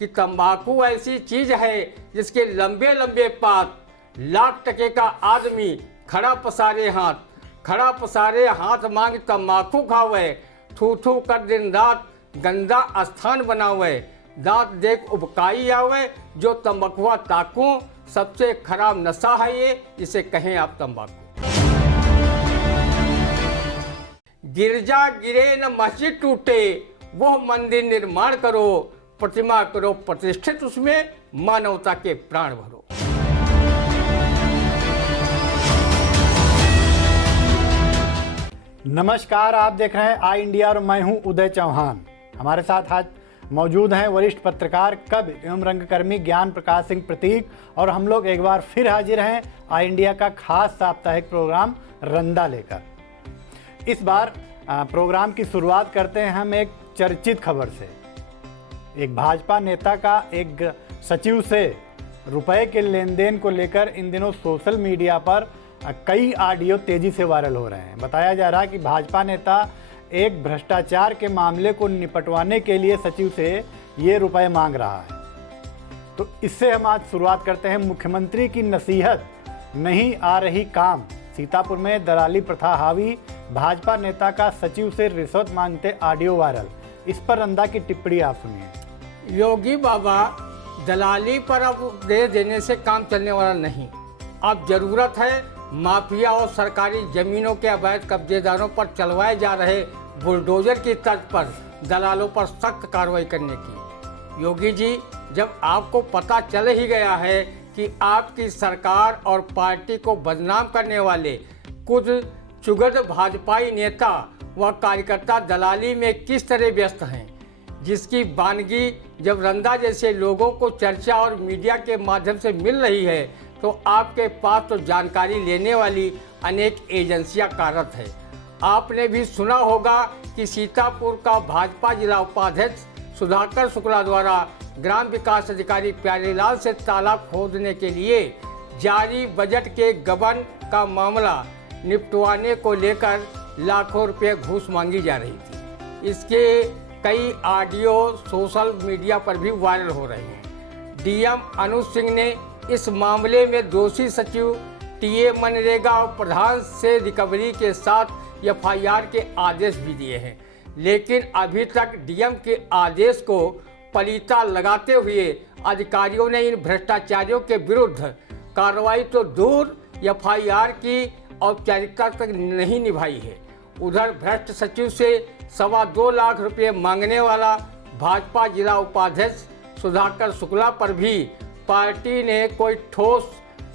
कि तंबाकू ऐसी चीज है जिसके लंबे लंबे पात, लाख टके का आदमी खड़ा पसारे हाथ मांग तंबाकू खावे, थू थू कर दिन रात गंदा स्थान बनावे, दांत देख उबकाई आवे, जो तंबाकुआ ताकू, सबसे खराब नशा है ये, जिसे कहें आप तंबाकू। गिरजा गिरे न मस्जिद टूटे, वह मंदिर निर्माण करो, प्रतिमा करो प्रतिष्ठित, उसमें मानवता के प्राण भरो। नमस्कार, आप देख रहे हैं आई इंडिया और मैं हूं उदय चौहान। हमारे साथ आज मौजूद हैं वरिष्ठ पत्रकार, कवि एवं रंगकर्मी ज्ञान प्रकाश सिंह प्रतीक, और हम लोग एक बार फिर हाजिर हैं आई इंडिया का खास साप्ताहिक प्रोग्राम रंदा लेकर। इस बार प्रोग्राम की शुरुआत करते हैं हम एक चर्चित खबर से। एक भाजपा नेता का एक सचिव से रुपए के लेन देन को लेकर इन दिनों सोशल मीडिया पर कई ऑडियो तेजी से वायरल हो रहे हैं। बताया जा रहा है कि भाजपा नेता एक भ्रष्टाचार के मामले को निपटवाने के लिए सचिव से ये रुपए मांग रहा है। तो इससे हम आज शुरुआत करते हैं। मुख्यमंत्री की नसीहत नहीं आ रही काम, सीतापुर में दलाली प्रथा हावी, भाजपा नेता का सचिव से रिश्वत मांगते ऑडियो वायरल। इस पर रंदा की टिप्पणी आप सुनिए। योगी बाबा, दलाली पर अब दे देने से काम चलने वाला नहीं। अब जरूरत है माफिया और सरकारी जमीनों के अवैध कब्जेदारों पर चलवाए जा रहे बुलडोजर की तर्ज पर दलालों पर सख्त कार्रवाई करने की। योगी जी, जब आपको पता चल ही गया है कि आपकी सरकार और पार्टी को बदनाम करने वाले कुछ चुगत भाजपाई नेता व कार्यकर्ता दलाली में किस तरह व्यस्त हैं, जिसकी वानगी जब रंदा जैसे लोगों को चर्चा और मीडिया के माध्यम से मिल रही है, तो आपके पास तो जानकारी लेने वाली अनेक एजेंसियां कार्यरत है। आपने भी सुना होगा कि सीतापुर का भाजपा जिला उपाध्यक्ष सुधाकर शुक्ला द्वारा ग्राम विकास अधिकारी प्यारेलाल से तालाब खोदने के लिए जारी बजट के गबन का मामला निपटवाने को लेकर लाखों रुपए घूस मांगी जा रही थी। इसके कई ऑडियो सोशल मीडिया पर भी वायरल हो रहे हैं। डीएम अनुज सिंह ने इस मामले में दोषी सचिव टीए मनरेगा और प्रधान से रिकवरी के साथ एफआईआर के आदेश भी दिए हैं, लेकिन अभी तक डीएम के आदेश को पलीता लगाते हुए अधिकारियों ने इन भ्रष्टाचारियों के विरुद्ध कार्रवाई तो दूर एफआईआर की औपचारिकता तक नहीं निभाई है। उधर भ्रष्ट सचिव से 2.25 लाख रुपये मांगने वाला भाजपा जिला उपाध्यक्ष सुधाकर शुक्ला पर भी पार्टी ने कोई ठोस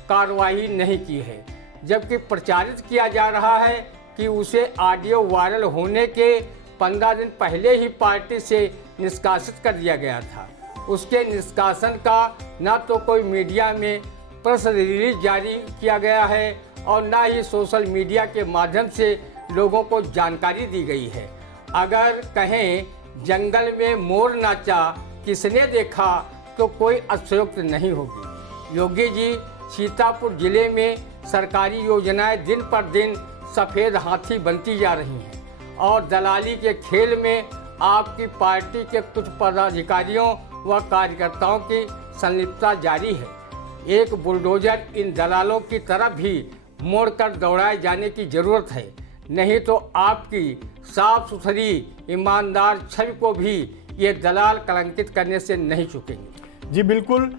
कार्रवाई नहीं की है, जबकि प्रचारित किया जा रहा है कि उसे ऑडियो वायरल होने के 15 दिन पहले ही पार्टी से निष्कासित कर दिया गया था। उसके निष्कासन का न तो कोई मीडिया में प्रेस रिलीज जारी किया गया है और न ही सोशल मीडिया के माध्यम से लोगों को जानकारी दी गई है। अगर कहें जंगल में मोर नाचा किसने देखा, तो कोई अतिशयोक्ति नहीं होगी। योगी जी, सीतापुर जिले में सरकारी योजनाएं दिन पर दिन सफ़ेद हाथी बनती जा रही हैं और दलाली के खेल में आपकी पार्टी के कुछ पदाधिकारियों व कार्यकर्ताओं की संलिप्तता जारी है। एक बुलडोजर इन दलालों की तरफ भी मोड़कर दौड़ाए जाने की जरूरत है, नहीं तो आपकी साफ सुथरी ईमानदार छवि को भी ये दलाल कलंकित करने से नहीं चुकेंगे। जी बिल्कुल,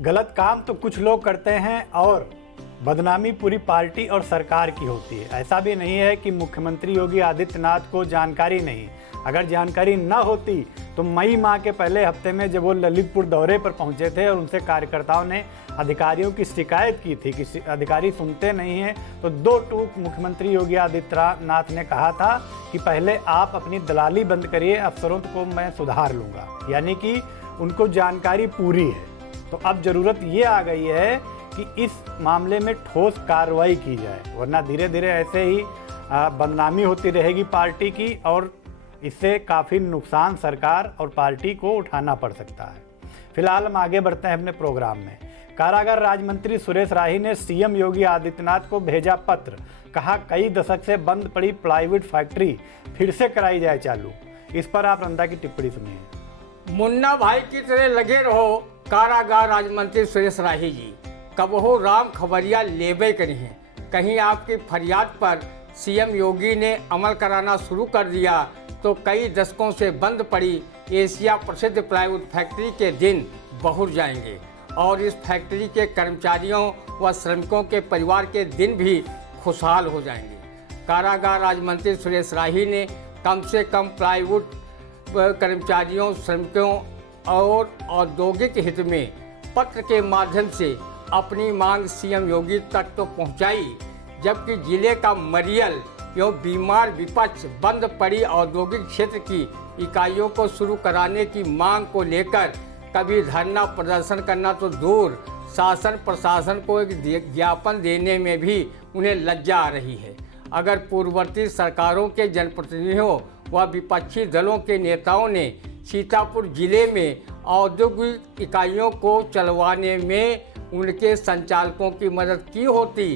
गलत काम तो कुछ लोग करते हैं और बदनामी पूरी पार्टी और सरकार की होती है। ऐसा भी नहीं है कि मुख्यमंत्री योगी आदित्यनाथ को जानकारी नहीं। अगर जानकारी न होती तो मई माह के पहले हफ्ते में जब वो ललितपुर दौरे पर पहुंचे थे और उनसे कार्यकर्ताओं ने अधिकारियों की शिकायत की थी कि अधिकारी सुनते नहीं हैं, तो 2 टूक मुख्यमंत्री योगी आदित्यनाथ ने कहा था कि पहले आप अपनी दलाली बंद करिए, अफसरों को मैं सुधार लूँगा। यानी कि उनको जानकारी पूरी है। तो अब ज़रूरत ये आ गई है कि इस मामले में ठोस कार्रवाई की जाए, वरना धीरे धीरे ऐसे ही बदनामी होती रहेगी पार्टी की और इससे काफ़ी नुकसान सरकार और पार्टी को उठाना पड़ सकता है। फिलहाल हम आगे बढ़ते हैं अपने प्रोग्राम में। कारागार राज्य मंत्री सुरेश राही ने सीएम योगी आदित्यनाथ को भेजा पत्र, कहा कई दशक से बंद पड़ी प्लाईवुड फैक्ट्री फिर से कराई जाए चालू। इस पर आप रंदा की टिप्पणी सुनिए। मुन्ना भाई की तरह लगे रहो कारागार राज्य मंत्री सुरेश राही जी, कबहू राम खबरिया लेबे करी हैं। कहीं आपकी फरियाद पर सीएम योगी ने अमल कराना शुरू कर दिया तो कई दशकों से बंद पड़ी एशिया प्रसिद्ध प्लाईवुड फैक्ट्री के दिन बहुर जाएंगे और इस फैक्ट्री के कर्मचारियों व श्रमिकों के परिवार के दिन भी खुशहाल हो जाएंगे। कारागार राज्य मंत्री सुरेश राही ने कम से कम प्लाईवुड कर्मचारियों, श्रमिकों और औद्योगिक हित में पत्र के माध्यम से अपनी मांग सीएम योगी तक तो पहुंचाई, जबकि जिले का मरियल एवं बीमार विपक्ष बंद पड़ी औद्योगिक क्षेत्र की इकाइयों को शुरू कराने की मांग को लेकर कभी धरना प्रदर्शन करना तो दूर, शासन प्रशासन को एक ज्ञापन देने में भी उन्हें लज्जा आ रही है। अगर पूर्ववर्ती सरकारों के जनप्रतिनिधियों व विपक्षी दलों के नेताओं ने सीतापुर जिले में औद्योगिक इकाइयों को चलवाने में उनके संचालकों की मदद की होती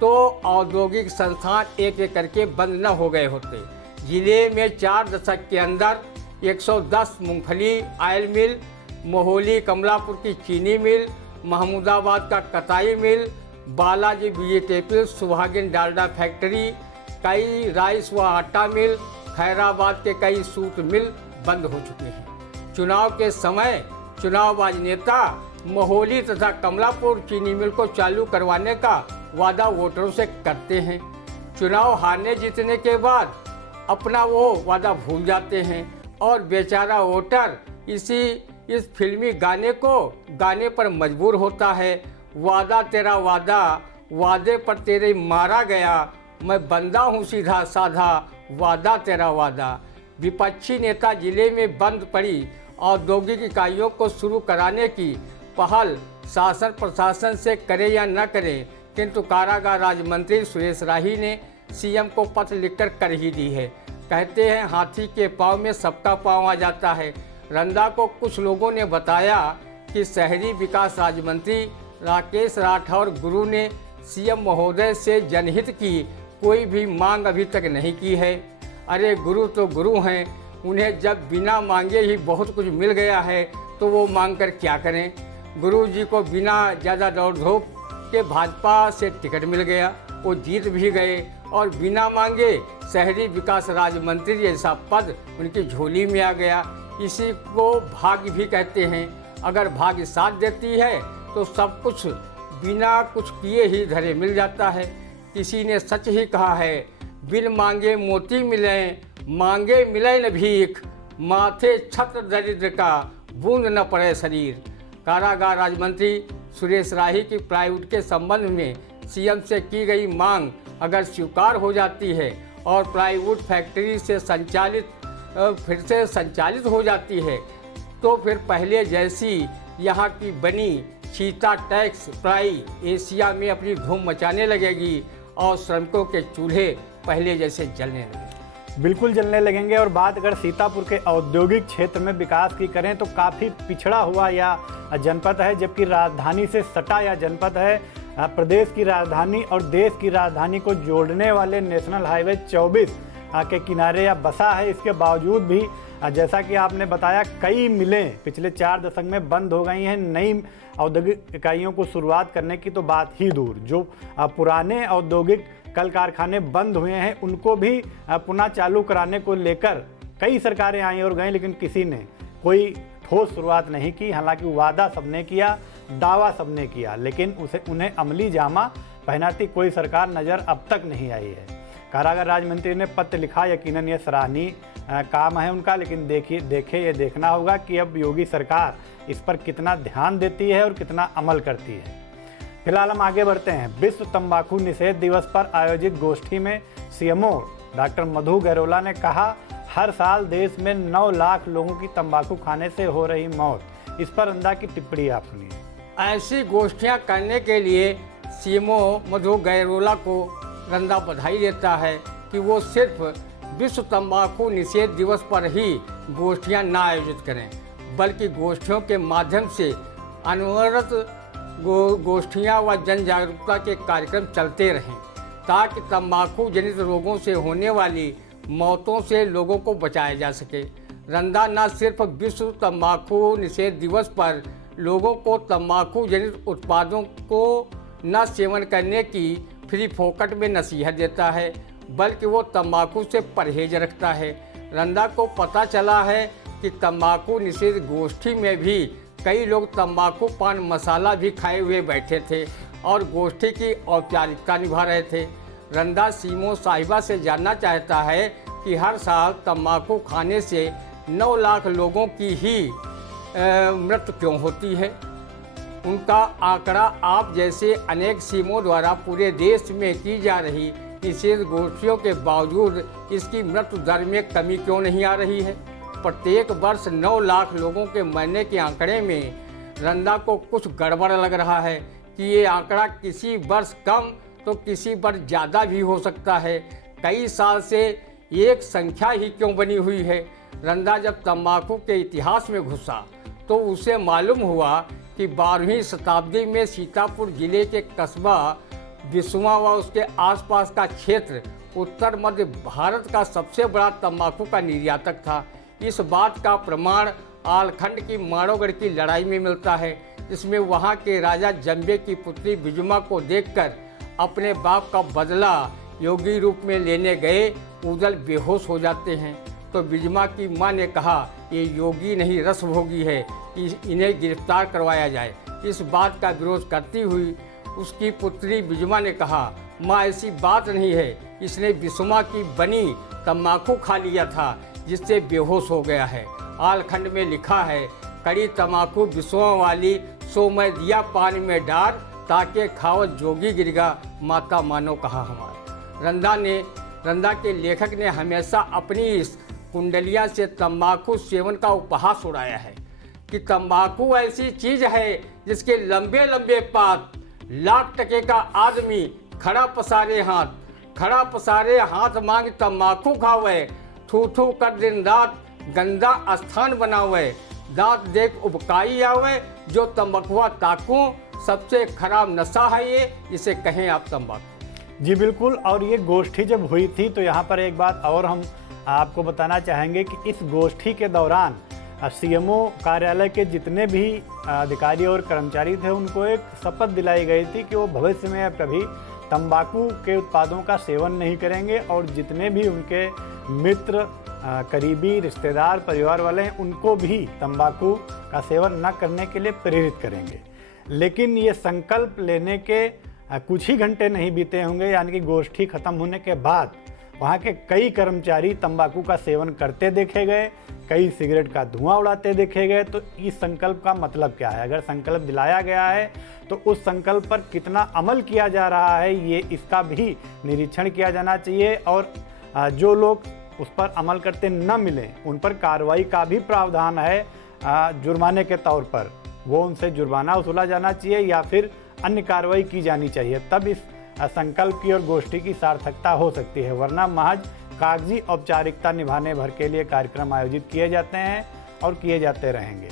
तो औद्योगिक संस्थान एक एक करके बंद न हो गए होते। जिले में 4 दशक के अंदर 110 मूंगफली ऑयल मिल, मोहोली कमलापुर की चीनी मिल, महमूदाबाद का कताई मिल, बालाजी वेजिटेबल सुहागिन डालडा फैक्ट्री, कई राइस व आटा मिल, खैराबाद के कई सूत मिल बंद हो चुके हैं। चुनाव के समय चुनावबाज नेता मोहोली तथा कमलापुर चीनी मिल को चालू करवाने का वादा वोटरों से करते हैं। चुनाव हारने जीतने के बाद अपना वो वादा भूल जाते हैं और बेचारा वोटर इस फिल्मी गाने पर मजबूर होता है। वादा तेरा वादा, वादे पर तेरे मारा गया, मैं बंदा हूँ सीधा साधा, वादा तेरा वादा। विपक्षी नेता जिले में बंद पड़ी औद्योगिक इकाइयों को शुरू कराने की पहल शासन प्रशासन से करे या न करे, किंतु कारागार राज्य मंत्री सुरेश राही ने सीएम को पत्र लिखकर कर ही दी है। कहते हैं हाथी के पाँव में सबका पाँव आ जाता है। रंदा को कुछ लोगों ने बताया कि शहरी विकास राज्य मंत्री राकेश राठौर गुरु ने सीएम महोदय से जनहित की कोई भी मांग अभी तक नहीं की है। अरे गुरु तो गुरु हैं, उन्हें जब बिना मांगे ही बहुत कुछ मिल गया है तो वो मांग कर क्या करें। गुरु जी को बिना ज़्यादा दौड़ धूप के भाजपा से टिकट मिल गया, वो जीत भी गए और बिना मांगे शहरी विकास राज्य मंत्री जैसा पद उनकी झोली में आ गया। इसी को भाग्य भी कहते हैं। अगर भाग्य साथ देती है तो सब कुछ बिना कुछ किए ही धरे मिल जाता है। किसी ने सच ही कहा है, बिन मांगे मोती मिले, मांगे मिले न भीख, माथे छत्र दरिद्र का, बूंद न पड़े शरीर। कारागार राज्य मंत्री सुरेश राही की प्लाईवुड के संबंध में सीएम से की गई मांग अगर स्वीकार हो जाती है और प्लाईवुड फैक्ट्री से फिर से संचालित हो जाती है तो फिर पहले जैसी यहाँ की बनी सीता टैक्स प्लाई एशिया में अपनी धूम मचाने लगेगी और श्रमिकों के चूल्हे पहले जैसे जलने लगेंगे। बिल्कुल जलने लगेंगे। और बात अगर सीतापुर के औद्योगिक क्षेत्र में विकास की करें तो काफ़ी पिछड़ा हुआ या जनपद है, जबकि राजधानी से सटा या जनपद है। प्रदेश की राजधानी और देश की राजधानी को जोड़ने वाले नेशनल हाईवे 24 के किनारे या बसा है। इसके बावजूद भी जैसा कि आपने बताया कई मिलें पिछले 4 दशक में बंद हो गई हैं। नई औद्योगिक इकाइयों को शुरुआत करने की तो बात ही दूर, जो पुराने औद्योगिक कल कारखाने बंद हुए हैं उनको भी पुनः चालू कराने को लेकर कई सरकारें आई और गईं, लेकिन किसी ने कोई ठोस शुरुआत नहीं की। हालांकि वादा सबने किया, दावा सबने किया, लेकिन उन्हें अमली जामा पहनाती कोई सरकार नज़र अब तक नहीं आई है। कारागार राज्य मंत्री ने पत्र लिखा, यकीनन ये सराहनीय काम है उनका, लेकिन ये देखना होगा कि अब योगी सरकार इस पर कितना ध्यान देती है और कितना अमल करती है। फिलहाल हम आगे बढ़ते हैं। विश्व तंबाकू निषेध दिवस पर आयोजित गोष्ठी में सीएमओ डॉक्टर मधु गैरोला ने कहा, हर साल देश में 9 लाख लोगों की तंबाकू खाने से हो रही मौत। इस पर रंदा की टिप्पणी आप सुनिए। ऐसी गोष्ठियां करने के लिए सीएमओ मधु गैरोला को रंदा बधाई देता है कि वो सिर्फ विश्व तंबाकू निषेध दिवस पर ही गोष्ठियां न आयोजित करें, बल्कि गोष्ठियों के माध्यम से अनवरत गोष्ठियां व जन जागरूकता के कार्यक्रम चलते रहें, ताकि तंबाकू जनित रोगों से होने वाली मौतों से लोगों को बचाया जा सके। रंदा न सिर्फ विश्व तंबाकू निषेध दिवस पर लोगों को तंबाकू जनित उत्पादों को न सेवन करने की फ्री फोकट में नसीहत देता है, बल्कि वो तंबाकू से परहेज रखता है। रंदा को पता चला है कि तंबाकू निषेध गोष्ठी में भी कई लोग तंबाकू पान मसाला भी खाए हुए बैठे थे और गोष्ठी की औपचारिकता निभा रहे थे। रंदा सीमो साहिबा से जानना चाहता है कि हर साल तंबाकू खाने से 9 लाख लोगों की ही मृत्यु क्यों होती है। उनका आंकड़ा आप जैसे अनेक सीमों द्वारा पूरे देश में की जा रही निषेध गोष्ठियों के बावजूद इसकी मृत्यु दर में कमी क्यों नहीं आ रही है। प्रत्येक वर्ष 9 लाख लोगों के मरने के आंकड़े में रंदा को कुछ गड़बड़ लग रहा है कि ये आंकड़ा किसी वर्ष कम तो किसी वर्ष ज़्यादा भी हो सकता है। कई साल से एक संख्या ही क्यों बनी हुई है। रंदा जब तंबाकू के इतिहास में घुसा तो उसे मालूम हुआ कि 12वीं शताब्दी में सीतापुर जिले के कस्बा बिस्वा व उसके आसपास का क्षेत्र उत्तर मध्य भारत का सबसे बड़ा तंबाकू का निर्यातक था। इस बात का प्रमाण आलखंड की माड़ोगढ़ की लड़ाई में मिलता है, जिसमें वहां के राजा जंबे की पुत्री बिजुमा को देखकर अपने बाप का बदला योगी रूप में लेने गए उदल बेहोश हो जाते हैं। तो बिजुमा की मां ने कहा, ये योगी नहीं रसभोगी है, इन्हें गिरफ्तार करवाया जाए। इस बात का विरोध करती हुई उसकी पुत्री बिजुमा ने कहा, माँ ऐसी बात नहीं है, इसने बिस्वा की बनी तंबाकू खा लिया था जिससे बेहोश हो गया है। आलखंड में लिखा है, कड़ी तंबाकू बिस्वा वाली सो मैं दिया पानी में डाल ताकि खावत जोगी गिरगा माता मानो कहा हमारा। रंदा के लेखक ने हमेशा अपनी इस कुंडलिया से तंबाकू सेवन का उपहास उड़ाया है कि तंबाकू ऐसी चीज है जिसके लंबे लंबे पात, लाख टके का आदमी खड़ा पसारे हाथ मांग तंबाकू खावे, थू थू कर दिन रात गंदा स्थान बनावे, दांत देख उबकाई आवे, जो तंबाकुआ ताकू सबसे खराब नशा है ये, इसे कहें आप तंबाकू। जी बिल्कुल। और ये गोष्ठी जब हुई थी तो यहाँ पर एक बात और हम आपको बताना चाहेंगे कि इस गोष्ठी के दौरान सीएमओ कार्यालय के जितने भी अधिकारी और कर्मचारी थे उनको एक शपथ दिलाई गई थी कि वो भविष्य में अब कभी तंबाकू के उत्पादों का सेवन नहीं करेंगे और जितने भी उनके मित्र, करीबी रिश्तेदार, परिवार वाले हैं उनको भी तंबाकू का सेवन न करने के लिए प्रेरित करेंगे। लेकिन ये संकल्प लेने के कुछ ही घंटे नहीं बीते होंगे, यानी कि गोष्ठी खत्म होने के बाद वहाँ के कई कर्मचारी तंबाकू का सेवन करते देखे गए, कई सिगरेट का धुआं उड़ाते देखे गए। तो इस संकल्प का मतलब क्या है? अगर संकल्प दिलाया गया है तो उस संकल्प पर कितना अमल किया जा रहा है, ये इसका भी निरीक्षण किया जाना चाहिए। और जो लोग उस पर अमल करते न मिलें उन पर कार्रवाई का भी प्रावधान है जुर्माने के तौर पर। वो उनसे जुर्माना वसूला जाना चाहिए या फिर अन्य कार्रवाई की जानी चाहिए, तब इस संकल्प की और गोष्ठी की सार्थकता हो सकती है। वरना महज कागजी औपचारिकता निभाने भर के लिए कार्यक्रम आयोजित किए जाते हैं और किए जाते रहेंगे।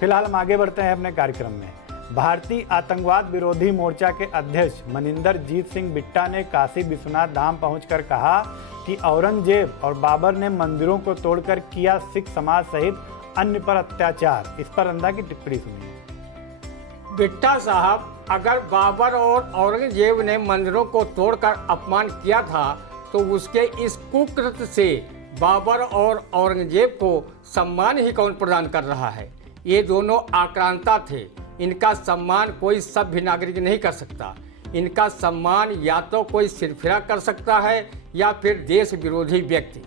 फिलहाल हम आगे बढ़ते हैं अपने कार्यक्रम में। भारतीय आतंकवाद विरोधी मोर्चा के अध्यक्ष मनिंदर जीत सिंह बिट्टा ने काशी विश्वनाथ धाम पहुंचकर कहा कि औरंगजेब और बाबर ने मंदिरों को तोड़कर किया सिख समाज सहित अन्य पर अत्याचार। इस पर रंदा की टिप्पणी सुनिए। बिट्टा साहब, अगर बाबर और औरंगजेब ने मंदिरों को तोड़कर अपमान किया था तो उसके इस कुकृत्य से बाबर और औरंगजेब को सम्मान ही कौन प्रदान कर रहा है? ये दोनों आक्रांता थे, इनका सम्मान कोई सभ्य नागरिक नहीं कर सकता। इनका सम्मान या तो कोई सिरफिरा कर सकता है या फिर देश विरोधी व्यक्ति।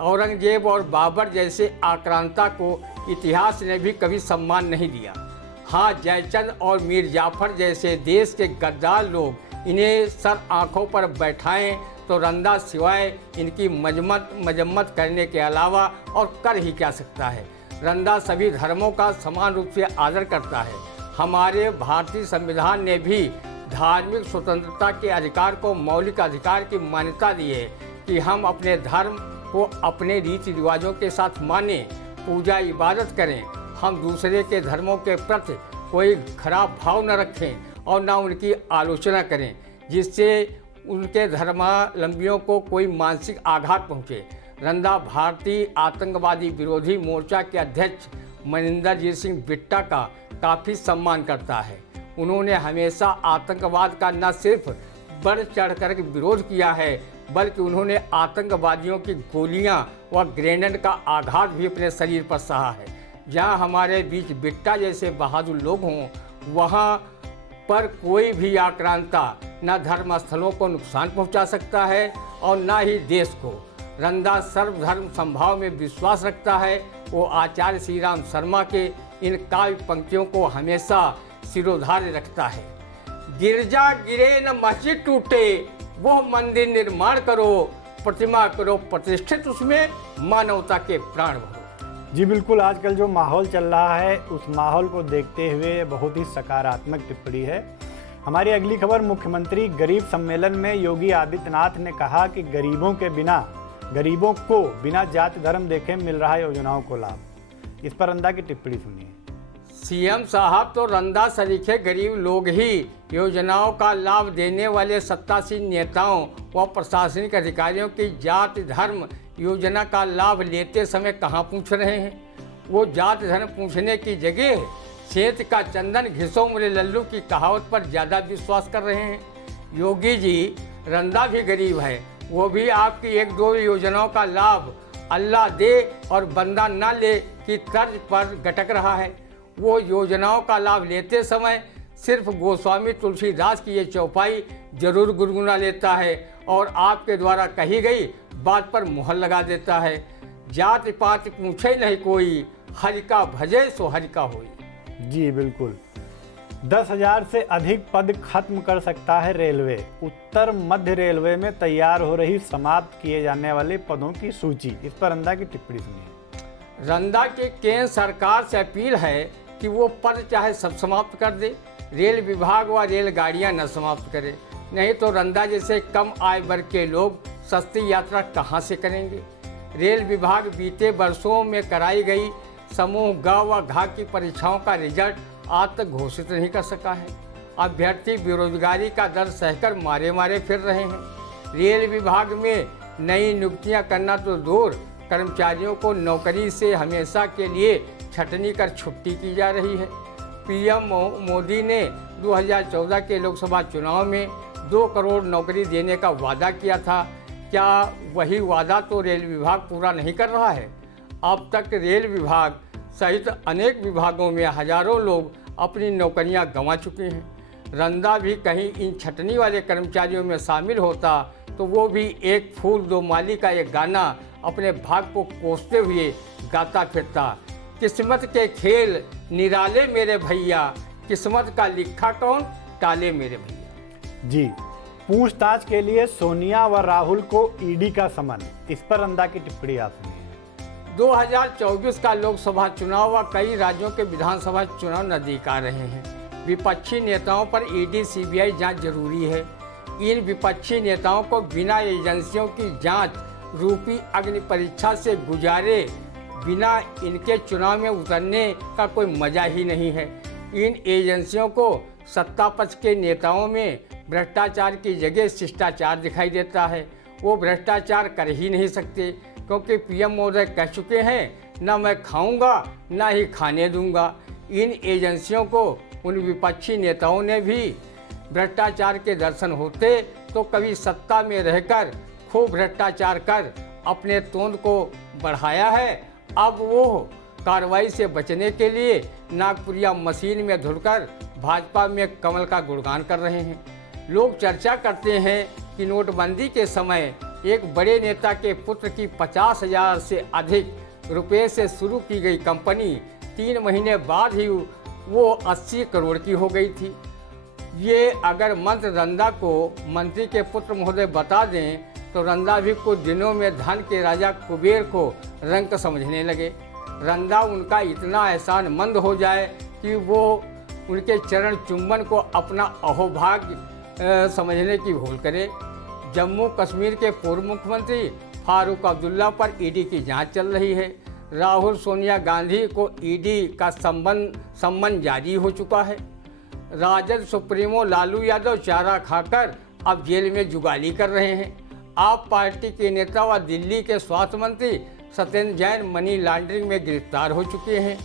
औरंगजेब और बाबर जैसे आक्रांता को इतिहास ने भी कभी सम्मान नहीं दिया। हाँ, जयचंद और मीर जाफर जैसे देश के गद्दार लोग इन्हें सर आंखों पर बैठाएं तो रंदा सिवाय इनकी मजम्मत करने के अलावा और कर ही क्या सकता है। रंदा सभी धर्मों का समान रूप से आदर करता है। हमारे भारतीय संविधान ने भी धार्मिक स्वतंत्रता के अधिकार को मौलिक अधिकार की मान्यता दी है कि हम अपने धर्म को अपने रीति रिवाजों के साथ मानें, पूजा इबादत करें। हम दूसरे के धर्मों के प्रति कोई खराब भाव न रखें और न उनकी आलोचना करें जिससे उनके धर्मावलंबियों को कोई मानसिक आघात पहुँचे। रंदा भारतीय आतंकवादी विरोधी मोर्चा के अध्यक्ष मनिंदरजीत सिंह बिट्टा का काफ़ी सम्मान करता है। उन्होंने हमेशा आतंकवाद का न सिर्फ बढ़ चढ़ कर विरोध किया है, बल्कि उन्होंने आतंकवादियों की गोलियां व ग्रेनेड का आघात भी अपने शरीर पर सहा है। जहां हमारे बीच बिट्टा जैसे बहादुर लोग हों, वहां पर कोई भी आक्रांता न धर्मस्थलों को नुकसान पहुंचा सकता है और न ही देश को। रंदा सर्वधर्म संभाव में विश्वास रखता है। वो आचार्य श्री राम शर्मा के इन काव्य पंक्तियों को हमेशा सिरोधार्य रखता है। गिरजा गिरे न मस्जिद टूटे, वो मंदिर निर्माण करो, प्रतिमा करो प्रतिष्ठित, उसमें मानवता के प्राण भरो। जी बिल्कुल, आजकल जो माहौल चल रहा है उस माहौल को देखते हुए बहुत ही सकारात्मक टिप्पणी है। हमारी अगली खबर, मुख्यमंत्री गरीब सम्मेलन में योगी आदित्यनाथ ने कहा कि गरीबों को बिना जाति धर्म देखे मिल रहा है योजनाओं को लाभ। इस पर रंदा की टिप्पणी सुनिए। सीएम साहब तो रंदा सरीखे गरीब लोग ही योजनाओं का लाभ देने वाले सत्तासीन नेताओं व प्रशासनिक अधिकारियों की जाति धर्म योजना का लाभ लेते समय कहाँ पूछ रहे हैं। वो जाति धर्म पूछने की जगह सेंत का चंदन घिसो मेरे लल्लू की कहावत पर ज़्यादा विश्वास कर रहे हैं। योगी जी, रंदा भी गरीब है, वो भी आपकी एक दो योजनाओं का लाभ अल्लाह दे और बंदा ना ले की तर्ज पर गटक रहा है। वो योजनाओं का लाभ लेते समय सिर्फ गोस्वामी तुलसीदास की ये चौपाई जरूर गुनगुना लेता है और आपके द्वारा कही गई बात पर मुहर लगा देता है। जाति पाति पूछे नहीं कोई, हरि का भजे सो हरि का होई। जी बिल्कुल, 10,000 से अधिक पद खत्म कर सकता है रेलवे। उत्तर मध्य रेलवे में तैयार हो रही समाप्त किए जाने वाले पदों की सूची। इस पर रंदा की टिप्पणी सुनिए। रंदा के केंद्र सरकार से अपील है कि वो पद चाहे सब समाप्त कर दे, रेल विभाग व रेलगाड़ियां न समाप्त करे, नहीं तो रंदा जैसे कम आय वर्ग के लोग सस्ती यात्रा कहां से करेंगे। रेल विभाग बीते वर्षों में कराई गई समूह ग व घ की परीक्षाओं का रिजल्ट आज तक घोषित नहीं कर सका है। अभ्यर्थी बेरोजगारी का दर सहकर मारे फिर रहे हैं। रेल विभाग में नई नियुक्तियां करना तो दूर, कर्मचारियों को नौकरी से हमेशा के लिए छटनी कर छुट्टी की जा रही है। पीएम मोदी ने 2014 के लोकसभा चुनाव में 2 करोड़ नौकरी देने का वादा किया था। क्या वही वादा तो रेल विभाग पूरा नहीं कर रहा है? अब तक रेल विभाग सहित अनेक विभागों में हजारों लोग अपनी नौकरियां गंवा चुके हैं। रंदा भी कहीं इन छटनी वाले कर्मचारियों में शामिल होता तो वो भी एक फूल दो माली का एक गाना अपने भाग को कोसते हुए गाता फिरता। किस्मत के खेल निराले मेरे भैया, किस्मत का लिखा कौन टाले मेरे भैया। जी, पूछताछ के लिए सोनिया व राहुल को ईडी का समन। इस पर रंदा की टिप्पणी आप सुनिए। 2024 का लोकसभा चुनाव व कई राज्यों के विधानसभा चुनाव नजदीक आ रहे हैं। विपक्षी नेताओं पर ईडी सीबीआई जांच जरूरी है। इन विपक्षी नेताओं को बिना एजेंसियों की जांच रूपी अग्नि परीक्षा से गुजारे बिना इनके चुनाव में उतरने का कोई मजा ही नहीं है। इन एजेंसियों को सत्ता पक्ष के नेताओं में भ्रष्टाचार की जगह शिष्टाचार दिखाई देता है। वो भ्रष्टाचार कर ही नहीं सकते, क्योंकि पीएम महोदय कह चुके हैं, ना मैं खाऊंगा ना ही खाने दूंगा। इन एजेंसियों को उन विपक्षी नेताओं ने भी भ्रष्टाचार के दर्शन होते तो कभी सत्ता में रहकर खूब भ्रष्टाचार कर अपने तोंद को बढ़ाया है। अब वो कार्रवाई से बचने के लिए नागपुरिया मशीन में धुलकर भाजपा में कमल का गुणगान कर रहे हैं। लोग चर्चा करते हैं कि नोटबंदी के समय एक बड़े नेता के पुत्र की 50,000 से अधिक रुपए से शुरू की गई कंपनी 3 महीने बाद ही वो 80 करोड़ की हो गई थी। ये अगर मंत्री रंदा को मंत्री के पुत्र महोदय बता दें तो रंदा भी कुछ दिनों में धन के राजा कुबेर को रंक समझने लगे। रंदा उनका इतना एहसानमंद हो जाए कि वो उनके चरण चुंबन को अपना अहोभाग्य समझने की भूल करे। जम्मू कश्मीर के पूर्व मुख्यमंत्री फारूक अब्दुल्ला पर ईडी की जांच चल रही है। राहुल सोनिया गांधी को ईडी का सम्मन जारी हो चुका है। राजद सुप्रीमो लालू यादव चारा खाकर अब जेल में जुगाली कर रहे हैं। आप पार्टी के नेता व दिल्ली के स्वास्थ्य मंत्री सत्येंद्र जैन मनी लॉन्ड्रिंग में गिरफ्तार हो चुके हैं।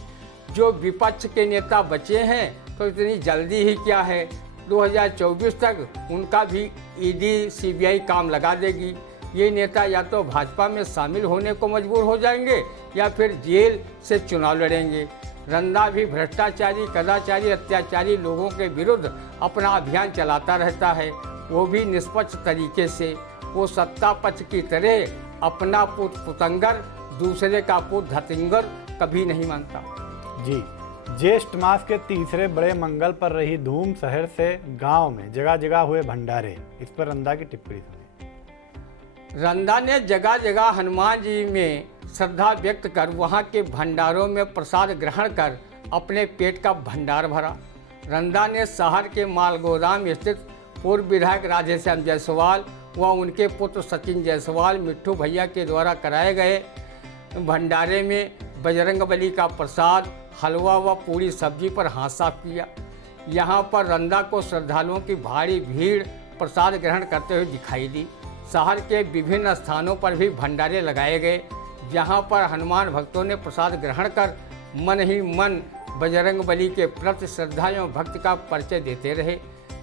जो विपक्ष के नेता बचे हैं तो इतनी जल्दी ही क्या है, 2024 तक उनका भी ईडी सीबीआई काम लगा देगी। ये नेता या तो भाजपा में शामिल होने को मजबूर हो जाएंगे या फिर जेल से चुनाव लड़ेंगे। रंधा भी भ्रष्टाचारी, कदाचारी, अत्याचारी लोगों के विरुद्ध अपना अभियान चलाता रहता है, वो भी निष्पक्ष तरीके से। वो सत्ता पक्ष की तरह अपना पुत पुतंगर, दूसरे का पुत धतिंगर कभी नहीं मानता। जी, ज्येष्ठ मास के तीसरे बड़े मंगल पर रही धूम, शहर से गांव में जगह जगह हुए भंडारे। इस पर रंधा की टिप्पणी सुनिए। रंधा ने जगह जगह हनुमान जी में श्रद्धा व्यक्त कर वहां के भंडारों में प्रसाद ग्रहण कर अपने पेट का भंडार भरा। रंधा ने शहर के मालगोदाम स्थित पूर्व विधायक राधेश्याम जायसवाल व उनके पुत्र सचिन जायसवाल मिट्ठू भैया के द्वारा कराए गए भंडारे में बजरंगबली का प्रसाद, हलवा व पूरी सब्जी पर हाथ साफ किया। यहाँ पर रंधा को श्रद्धालुओं की भारी भीड़ प्रसाद ग्रहण करते हुए दिखाई दी। शहर के विभिन्न स्थानों पर भी भंडारे लगाए गए, जहाँ पर हनुमान भक्तों ने प्रसाद ग्रहण कर मन ही मन बजरंगबली के प्रति श्रद्धा एवं भक्ति का परिचय देते रहे।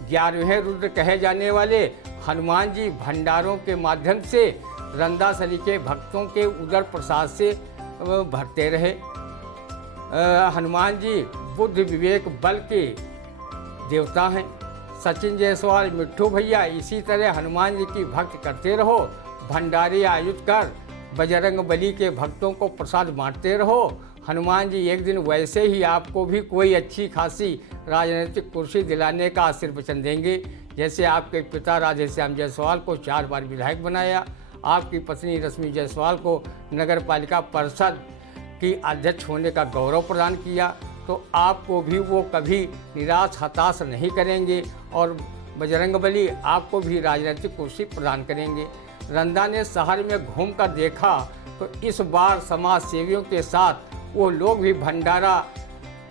11वें रुद्र कहे जाने वाले हनुमान जी भंडारों के माध्यम से रंधासली के भक्तों के उदर प्रसाद से भरते रहे। हनुमान जी बुद्ध विवेक बल के देवता हैं। सचिन जायसवाल, मिट्ठू भैया इसी तरह हनुमान जी की भक्ति करते रहो, भंडारे आयोजित कर बजरंगबली के भक्तों को प्रसाद बांटते रहो। हनुमान जी एक दिन वैसे ही आपको भी कोई अच्छी खासी राजनीतिक कुर्सी दिलाने का आशीर्वचन देंगे, जैसे आपके पिता राधेश्याम जायसवाल को 4 बार विधायक बनाया, आपकी पत्नी रश्मि जायसवाल को नगर पालिका परिषद की अध्यक्ष होने का गौरव प्रदान किया, तो आपको भी वो कभी निराश हताश नहीं करेंगे और बजरंगबली आपको भी राजनीतिक कुर्सी प्रदान करेंगे। रंधा ने शहर में घूमकर देखा तो इस बार समाज सेवियों के साथ वो लोग भी भंडारा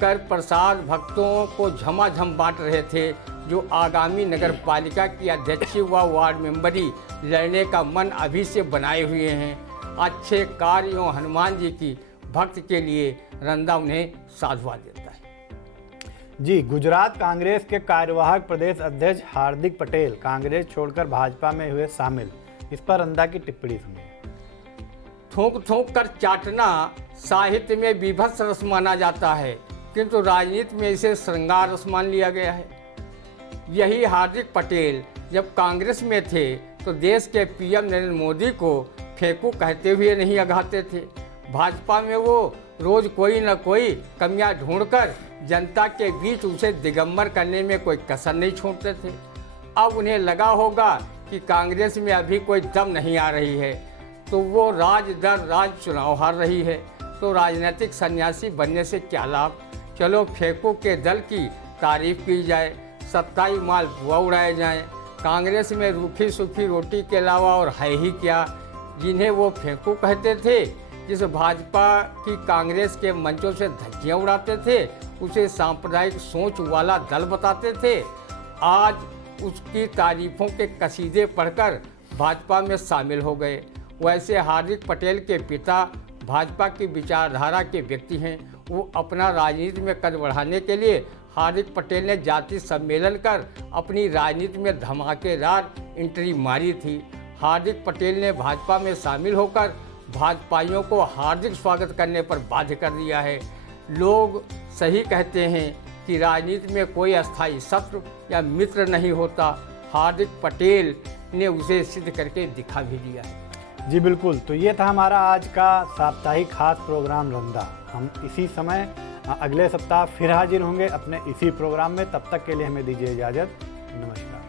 कर प्रसाद भक्तों को झमाझम बांट रहे थे, जो आगामी नगर पालिका की अध्यक्ष व वार्ड मेंबरी लड़ने का मन अभी से बनाए हुए हैं। अच्छे कार्यों हनुमान जी की भक्त के लिए रंधा उन्हें साधुवाद देता है। जी, गुजरात कांग्रेस के कार्यवाहक प्रदेश अध्यक्ष हार्दिक पटेल कांग्रेस छोड़कर भाजपा में हुए शामिल। इस पर रंधा की टिप्पणी सुनिए। थूक थूक कर चाटना साहित्य में विभत्स रस माना जाता है, किंतु राजनीति में इसे श्रृंगार रस मान लिया गया है। यही हार्दिक पटेल जब कांग्रेस में थे तो देश के पीएम नरेंद्र मोदी को फेंकू कहते हुए नहीं अघाते थे। भाजपा में वो रोज कोई न कोई कमियां ढूंढकर जनता के बीच उसे दिगंबर करने में कोई कसर नहीं छोड़ते थे। अब उन्हें लगा होगा कि कांग्रेस में अभी कोई दम नहीं आ रही है, तो वो राज दर राज चुनाव हार रही है, तो राजनीतिक सन्यासी बनने से क्या लाभ। चलो फेंकू के दल की तारीफ की जाए, सत्ताई माल बुआ उड़ाए जाएं। कांग्रेस में रूखी सूखी रोटी के अलावा और है ही क्या। जिन्हें वो फेंकू कहते थे, जिस भाजपा की कांग्रेस के मंचों से धज्जियाँ उड़ाते थे, उसे सांप्रदायिक सोच वाला दल बताते थे, आज उसकी तारीफों के कसीदे पढ़कर भाजपा में शामिल हो गए। वैसे हार्दिक पटेल के पिता भाजपा की विचारधारा के व्यक्ति हैं। वो अपना राजनीति में कद बढ़ाने के लिए हार्दिक पटेल ने जाति सम्मेलन कर अपनी राजनीति में धमाकेदार एंट्री मारी थी। हार्दिक पटेल ने भाजपा में शामिल होकर भाजपाइयों को हार्दिक स्वागत करने पर बाध्य कर दिया है। लोग सही कहते हैं कि राजनीति में कोई अस्थायी शत्रु या मित्र नहीं होता। हार्दिक पटेल ने उसे सिद्ध करके दिखा भी दिया है। जी बिल्कुल, तो ये था हमारा आज का साप्ताहिक खास प्रोग्राम रंधा। हम इसी समय अगले सप्ताह फिर हाजिर होंगे अपने इसी प्रोग्राम में। तब तक के लिए हमें दीजिए इजाज़त। नमस्कार।